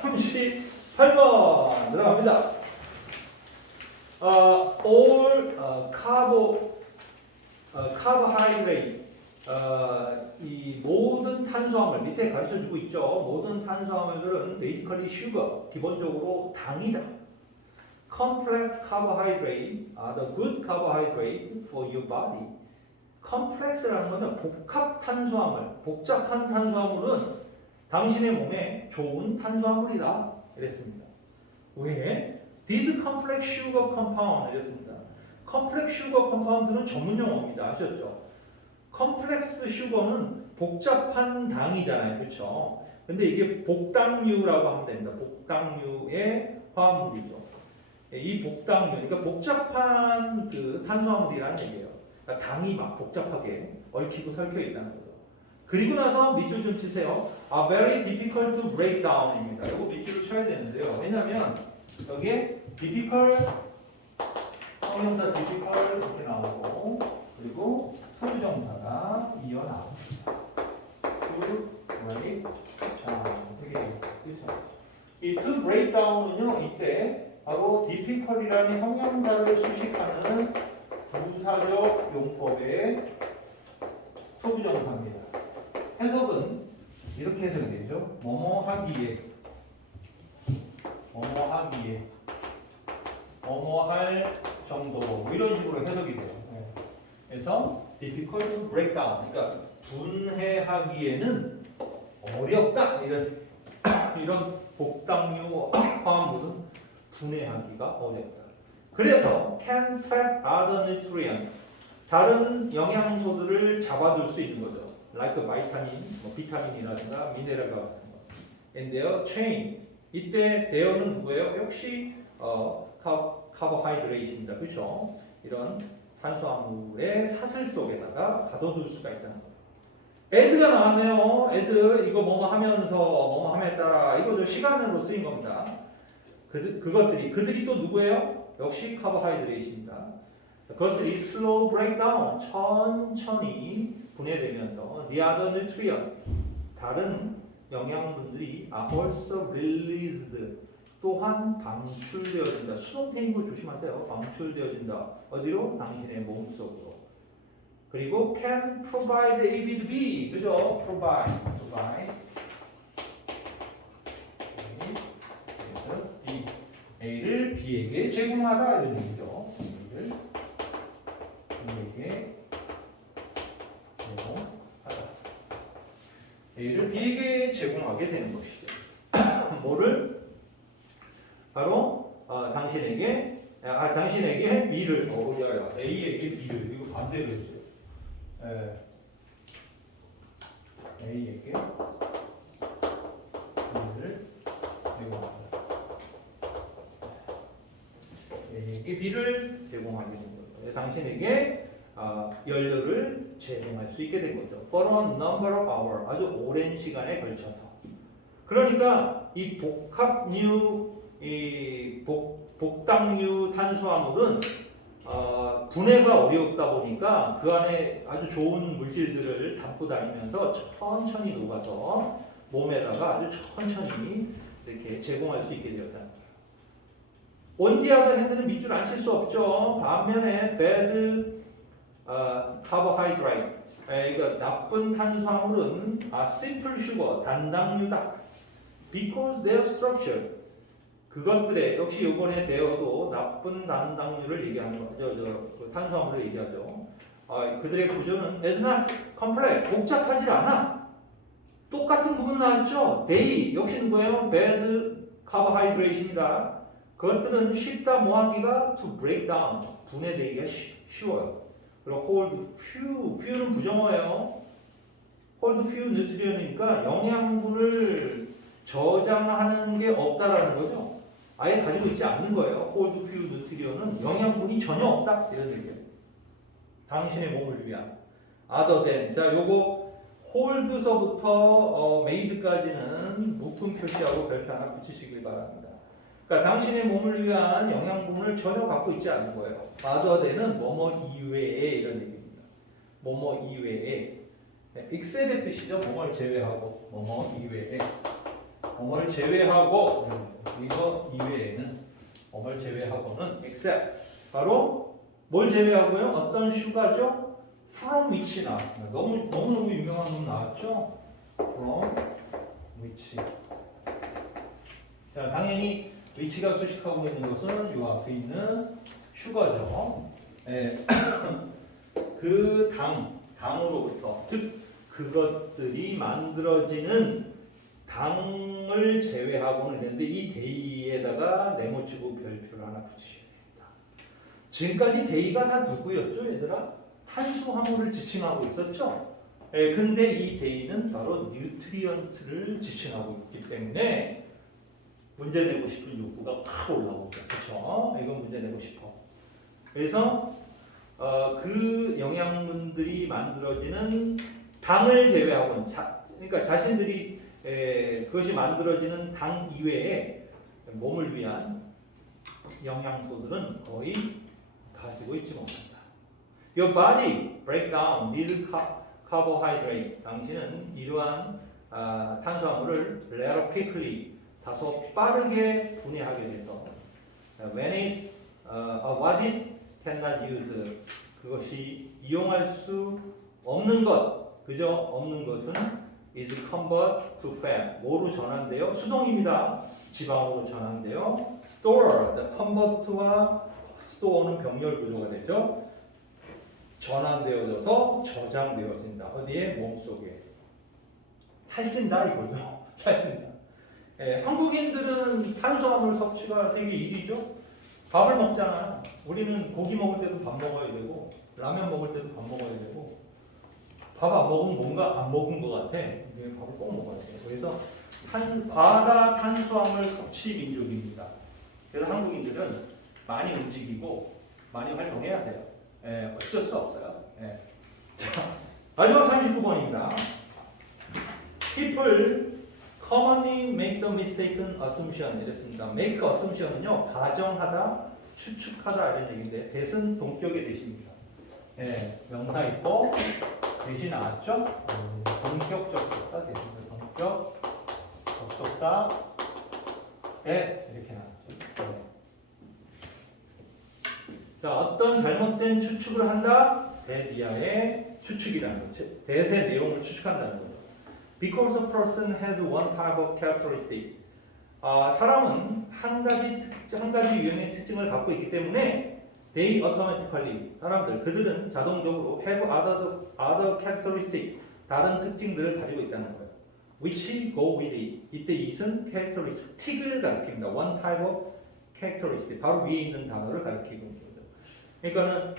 38번 들어갑니다. All carbohydrate 이 모든 탄수화물 밑에 가르쳐주고 있죠. 모든 탄수화물들은 basically sugar 기본적으로 당이다. Complex carbohydrate are the good carbohydrate for your body. complex라는 것은 복합 탄수화물, 복잡한 탄수화물은 당신의 몸에 좋은 탄수화물이다. 이랬습니다. 왜? These complex sugar compound 이랬습니다. complex sugar compound는 전문 용어입니다. 아셨죠? complex sugar는 복잡한 당이잖아요. 그렇죠? 근데 이게 복당류라고 하면 됩니다. 복당류의 화합물이죠. 이 복당류, 그러니까 복잡한 그 탄수화물이라는 얘기예요. 그러니까 당이 막 복잡하게 얽히고 설켜 있다는 거죠. 그리고 나서 밑줄 좀 치세요. are very difficult to break down입니다. 이거 밑줄을 쳐야 되는데요. 왜냐하면 여기에 difficult, 형용사 difficult 이렇게 나오고 그리고 소유정사가 이어 나옵니다. to break down 되게 그렇죠. 이 to break down은요 이때 바로 difficult이라는 형용사를 수식하는 부사적 용법의 소부정사입니다. 해석은 이렇게 해석이 되죠. 뭐뭐 하기에, 뭐뭐 하기에, 뭐뭐 할 정도 뭐 이런 식으로 해석이 돼요. 그래서 difficult to break down, 그러니까 분해하기에는 어렵다 이런 복당류 화합물은 분해하기가 어렵다. 그래서 can trap other nutrients, 다른 영양소들을 잡아둘 수 있는 거죠. like 비타민, 뭐 비타민이라든가 미네랄 같은 거. And their chain, 이때 there는 누구예요? 역시 카보하이드레이트입니다. 그렇죠? 이런 탄수화물의 사슬 속에다가 가둬둘 수가 있다는 거예요. as가 나왔네요. as 이거 뭐뭐 하면서 뭐뭐 함에 따라 이거 시간으로 쓰인 겁니다. 그들이 또 누구예요? 역시 카보하이드레이트입니다. 그것들이 slow breakdown, 천천히 분해되면서 the other nutrient, 다른 영양분들이 are also released, 또한 방출되어진다. 수동태인 거 조심하세요. 방출되어진다. 어디로? 당신의 몸속으로. 그리고 can provide A with B, 그죠? provide. A를 B에게 제공하다 이런 얘기죠. A를 B에게 제공하다. A를 B에게 제공하게 되는 것이죠. 뭐를? 바로 당신에게 B를 A에게 B를 이거 반대로 했어요. A에게 B를 제공하다. A에게 B를 제공하게 된 거예요. 당신에게 연료를 제공할 수 있게 된 거죠. For a number of hours, 아주 오랜 시간에 걸쳐서. 그러니까 이 복당류 탄수화물은 분해가 어렵다 보니까 그 안에 아주 좋은 물질들을 담고 다니면서 천천히 녹아서 몸에다가 아주 천천히 이렇게 제공할 수 있게 되었다. 온디아드 핸드는 밑줄 안 칠 수 없죠. 반면에 bad carbohydrate, 그러니까 나쁜 탄수화물은 simple sugar, 단당류다. Because their structure, 그것들의 역시 이번에 대어도 나쁜 단당류를 얘기하는 거죠. 탄수화물을 얘기하죠. 그들의 구조는 is not complex, 복잡하지 않아. 똑같은 부분 나왔죠. They 역시 누구예요? bad carbohydrate입니다. 그것들은 쉽다 뭐하기가 to break down, 분해되기가 쉬워요. 그리고 hold few는 부정어예요. hold few nutrient이니까 영양분을 저장하는 게 없다라는 거죠. 아예 가지고 있지 않는 거예요. hold few nutrient은 영양분이 전혀 없다 이런 얘기예요. 당신의 몸을 위한 other than, 자 요거 hold서부터 made까지는 묶음 표시하고 별표 하나 붙이시길 바랍니다. 그러니까 당신의 몸을 위한 영양분을 전혀 갖고 있지 않는 거예요. other than은 뭐뭐 이외에 이런 얘기입니다. 뭐뭐 이외에. except의 뜻이죠. 뭐뭘 제외하고, 뭐뭐 이외에, 뭐뭘 제외하고, 이거 이외에는, 뭐뭘 제외하고는 except. 바로 뭘 제외하고요? 어떤 슈가죠? from which 나왔습니다. 너무 유명한 놈 나왔죠? from which. 자, 당연히 which가 수식하고 있는 것은 이 앞에 있는 슈가죠. 예. 그 당으로부터, 즉 그것들이 만들어지는 당을 제외하고는 있는데 이 데이에다가 네모치고 별표를 하나 붙이셔야 됩니다. 지금까지 데이가 다 누구였죠, 얘들아? 탄수화물을 지칭하고 있었죠. 예, 근데 이 데이는 바로 뉴트리언트를 지칭하고 있기 때문에 문제 내고 싶은 욕구가 확 올라오죠. 그렇죠? 이건 문제 내고 싶어. 그래서 그 영양분들이 만들어지는 당을 제외하고는 그러니까 자신들이 그것이 만들어지는 당 이외에 몸을 위한 영양소들은 거의 가지고 있지 못한다. Your body break down these carbohydrate. 당신은 이러한 탄수화물을 rather quickly 다소 빠르게 분해하게 돼서 when it what it cannot use 그것이 이용할 수 없는 것 그저 없는 것은 is convert to fat 뭐로 전환돼요? 수동입니다. 지방으로 전환돼요. store convert와 store는 병렬 구조가 되죠. 전환되어져서 저장되어진다. 어디에? 몸속에. 살찐다 이거죠. 살찐다. 한국인들은 탄수화물 섭취가 세계 1위죠. 밥을 먹잖아. 우리는 고기 먹을 때도 밥 먹어야 되고 라면 먹을 때도 밥 먹어야 되고 밥 안 먹으면 뭔가 안 먹은 것 같아. 밥을 꼭 먹어야 돼. 그래서 과다 탄수화물 섭취 민족입니다. 그래서 한국인들은 많이 움직이고 많이 활동해야 돼요. 어쩔 수 없어요. 자, 마지막 39번입니다. People commonly make the mistaken assumption 이랬습니다. make assumption은요 가정하다, 추측하다 이런 얘기인데 대신 동격의 대신입니다. 명사 있고 대신 나왔죠? 동격 접속사 대신 동격 접속사 이렇게 나왔죠. 자, 어떤 잘못된 추측을 한다? 대디아의 추측이라는 거죠. 대세 내용을 추측한다는 거죠. Because a person has one type of characteristic. 사람은 한 가지 유형의 특징을 갖고 있기 때문에 they automatically 사람들 그들은 자동적으로 have other characteristic 다른 특징들을 가지고 있다는 거예요. Which go with it. 이때 it은 characteristic을 가리킵니다. One type of characteristic 바로 위에 있는 단어를 가리키고 있는 거죠. 그러니까는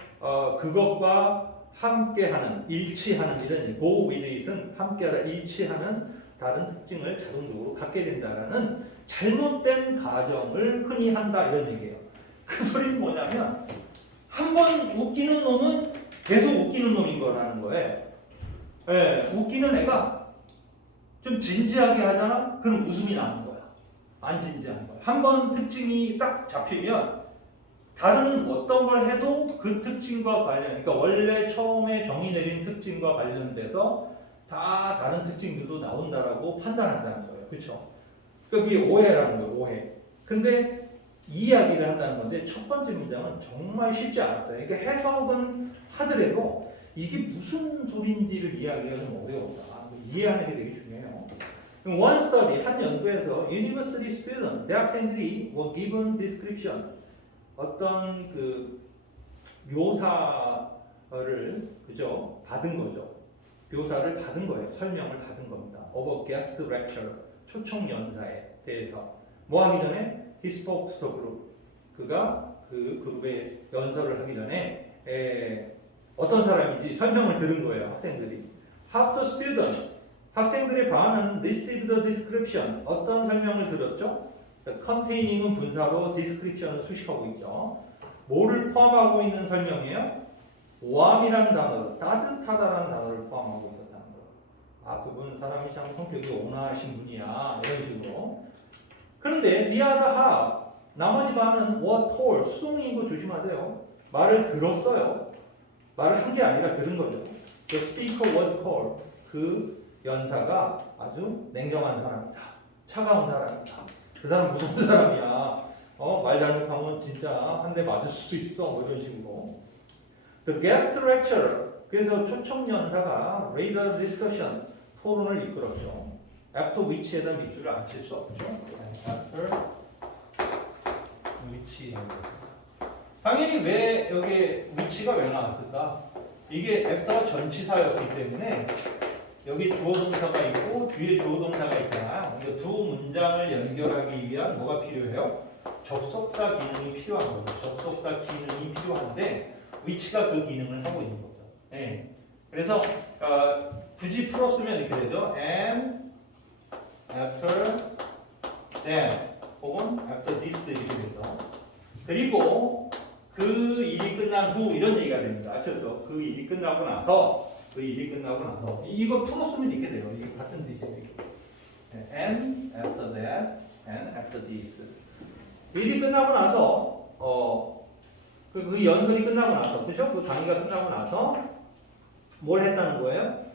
그것과 함께하는, 일치하는 이런 go with it은 함께하다, 일치하는 다른 특징을 자동적으로 갖게 된다라는 잘못된 가정을 흔히 한다 이런 얘기예요. 그 소리는 뭐냐면 한 번 웃기는 놈은 계속 웃기는 놈인 거라는 거예요. 웃기는 애가 좀 진지하게 하잖아? 그럼 웃음이 나는 거야. 안 진지한 거야. 한 번 특징이 딱 잡히면 다른 어떤 걸 해도 그 특징과 그러니까 원래 처음에 정의 내린 특징과 관련돼서 다 다른 특징들도 나온다라고 판단한다는 거예요. 그렇죠? 그러니까 그게 오해라는 거예요. 오해. 근데 이 이야기를 한다는 건데 첫 번째 문장은 정말 쉽지 않았어요. 그러니까 해석은 하더라도 이게 무슨 소리인지를 이해하기가 좀 어려웠다. 이해하는 게 되게 중요해요. One study, 한 연구에서 university student, 대학생들이 were given description, 어떤 그 묘사를 그죠 받은 거죠. 묘사를 받은 거예요. 설명을 받은 겁니다. of a guest lecture, 초청 연사에 대해서 뭐 하기 전에 he spoke to the group, 그가 그 그룹에 연설을 하기 전에 어떤 사람인지 설명을 들은 거예요. 학생들이. Half the student, 학생들의 반은 received the description, 어떤 설명을 들었죠? containing은 분사로 description을 수식하고 있죠. 뭐를 포함하고 있는 설명이에요? warm이라는 단어, 따뜻하다라는 단어를 포함하고 있었다는 거예요. 그분 사람이 참 성격이 온화하신 분이야 이런 식으로. 그런데 the other half, 나머지 반은 were told, 수동인 거 조심하세요. 말을 들었어요. 말을 한 게 아니라 들은 거죠. The speaker was told, 그 연사가 아주 냉정한 사람이다. 차가운 사람이다. 그 사람 무서운 사람이야. 말 잘못하면 진짜 한 대 맞을 수 있어. 뭐 이런 식으로. The guest lecturer. 그래서 초청 연사가 read a discussion. 토론을 이끌었죠. After which에다 밑줄을 안 칠 수 없죠. After which. 당연히 왜 여기 which가 왜 나왔을까? 이게 after가 전치사였기 때문에 여기 주어 동사가 있고 뒤에 주어 동사가 있잖아요. 그러니까 두 문장을 연결하기 위한 뭐가 필요해요? 접속사 기능이 필요한 거죠. 접속사 기능이 필요한데 which가 그 기능을 하고 있는 거죠. 네. 그래서 굳이 풀었으면 이렇게 되죠. And after then 혹은 after this 이렇게 되죠. 그리고 그 일이 끝난 후 이런 얘기가 됩니다. 아셨죠? 그 일이 끝나고 나서 이거 풀었으면 이렇게 돼요. 이게 같은 뜻이에요. And after that and after this 일이 끝나고 나서 그 연설이 끝나고 나서 그죠? 그 강의가 끝나고 나서 뭘 했다는 거예요?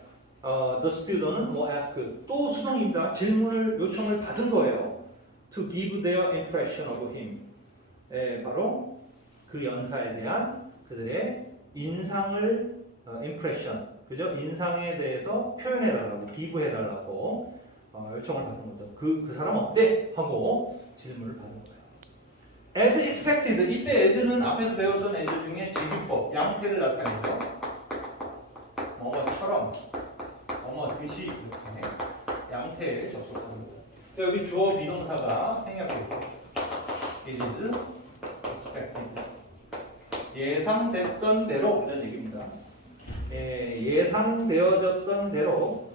The student은 뭐 ask 또 수동입니다. 질문을 요청을 받은 거예요. To give their impression of him. 바로 그 연사에 대한 그들의 인상을 impression 그죠? 인상에 대해서 표현해달라고 기부해달라고 요청을 받은 거죠. 그 사람 어때? 하고 질문을 받은 거예요. As expected 이때 as는 앞에서 배웠던 as 중에 직유법 양태를 나타내죠. 뭐처럼 듯이 이렇게 양태에 접속하는 거예요. 여기 주어 비동사가 생략되고 it is expected 예상됐던 대로 이런 얘기입니다. 예상되어졌던 대로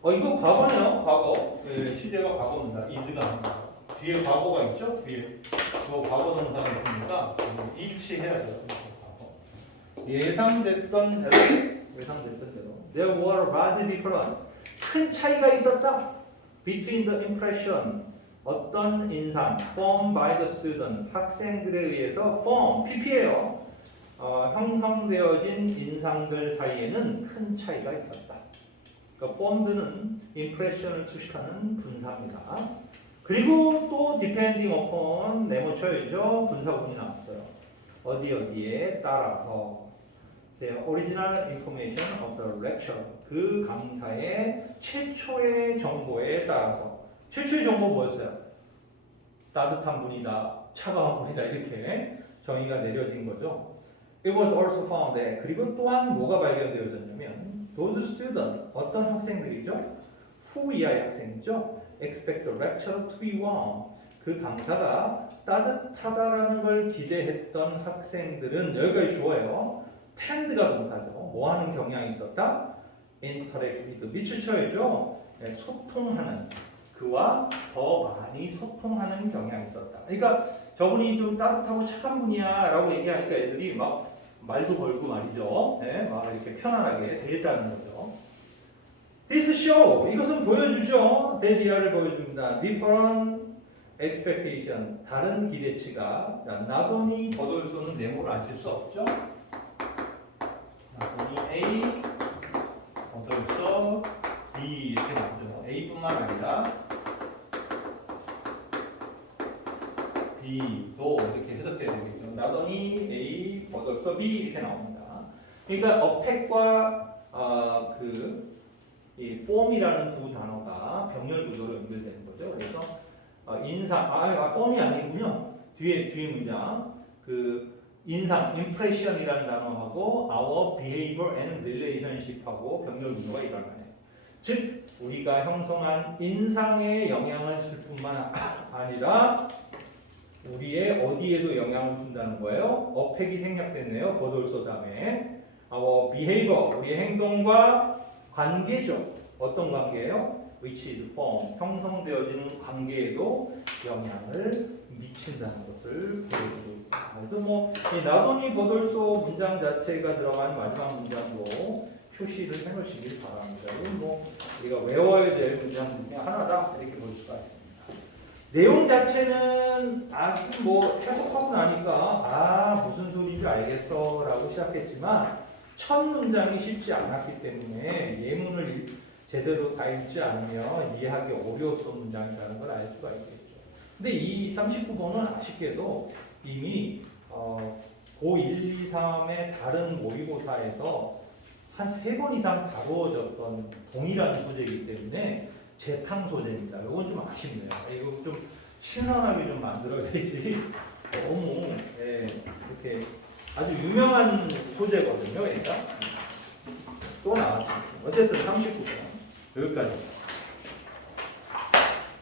이거 과거네요. 과거 시제가 과거입니다. is가 아닙니다. 뒤에 과거가 있죠. 뒤에 과거 동사가 있으니까 일치해야죠. 예상됐던 대로 There were vastly different 큰 차이가 있었다. Between the impression 어떤 인상 formed by the student 학생들에 의해서 form pp예요. 형성되어진 인상들 사이에는 큰 차이가 있었다. 그러니까 formed는 impression을 수식하는 분사입니다. 그리고 또 depending upon 네모쳐야죠. 분사구문이 나왔어요. 어디에 따라서 the original information of the lecture 그 강사의 최초의 정보에 따라서 최초의 정보 뭐였어요? 따뜻한 분이다, 차가운 분이다 이렇게 정의가 내려진 거죠. It was also found that 그리고 또한 뭐가 발견되어졌냐면 those students 어떤 학생들이죠? who 이하의 학생이죠. expect the lecturer to be warm 그 강사가 따뜻하다라는 걸 기대했던 학생들은 여기까지 좋아요. tend가 동사죠. 뭐 하는 경향이 있었다? interact with 밑줄 쳐야죠. 소통하는 그와 더 많이 소통하는 경향이 있었다. 그러니까 저분이 좀 따뜻하고 착한 분이야 라고 얘기하니까 애들이 막 말도 걸고 말이죠. 막 이렇게 편안하게 대했다는 거죠. This show 이것은 보여주죠. 데디아를 보여줍니다. Different expectation 다른 기대치가 나돈이 버돌소는 네모를 안 칠 수 없죠. 나돈이 A 버돌소 B 이렇게 나오죠. A뿐만 아니라 B도 이렇게 해석해야 되겠죠. 나더니 A, 버더서 B 이렇게 나옵니다. 그러니까 어택과 이 form이라는 두 단어가 병렬 구조로 연결되는 거죠. 그래서 인상, form이 아니군요. 뒤에 문장 인상, impression이라는 단어하고 our behavior and relationship하고 병렬 구조가 일어나요. 즉 우리가 형성한 인상에 영향을 줄 뿐만 아니라 우리의 어디에도 영향을 준다는 거예요. 어팩이 생략됐네요. 버돌소 다음에 our behavior 우리의 행동과 관계죠. 어떤 관계예요? which is form 형성되어지는 관계에도 영향을 미친다는 것을 보여주고 있다. 그래서 이 나돈이 버돌소 문장 자체가 들어간 마지막 문장도 표시를 해놓으시길 바랍니다. 이건 우리가 외워야 될 문장 중에 하나다 이렇게 볼 수가 있습니다. 내용 자체는 해석하고 나니까 무슨 소리인지 알겠어라고 시작했지만 첫 문장이 쉽지 않았기 때문에 예문을 제대로 다 읽지 않으면 이해하기 어려웠던 문장이라는 걸 알 수가 있겠죠. 근데 이 39번은 아쉽게도 이미 고1, 2, 3의 다른 모의고사에서 한 3번 이상 다루어졌던 동일한 소재이기 때문에 재탕 소재입니다. 이건 좀 아쉽네요. 이거 좀 신선하게 좀 만들어야지. 너무 이렇게 아주 유명한 소재거든요. 그러니까 또 나왔습니다. 어쨌든 39번 여기까지.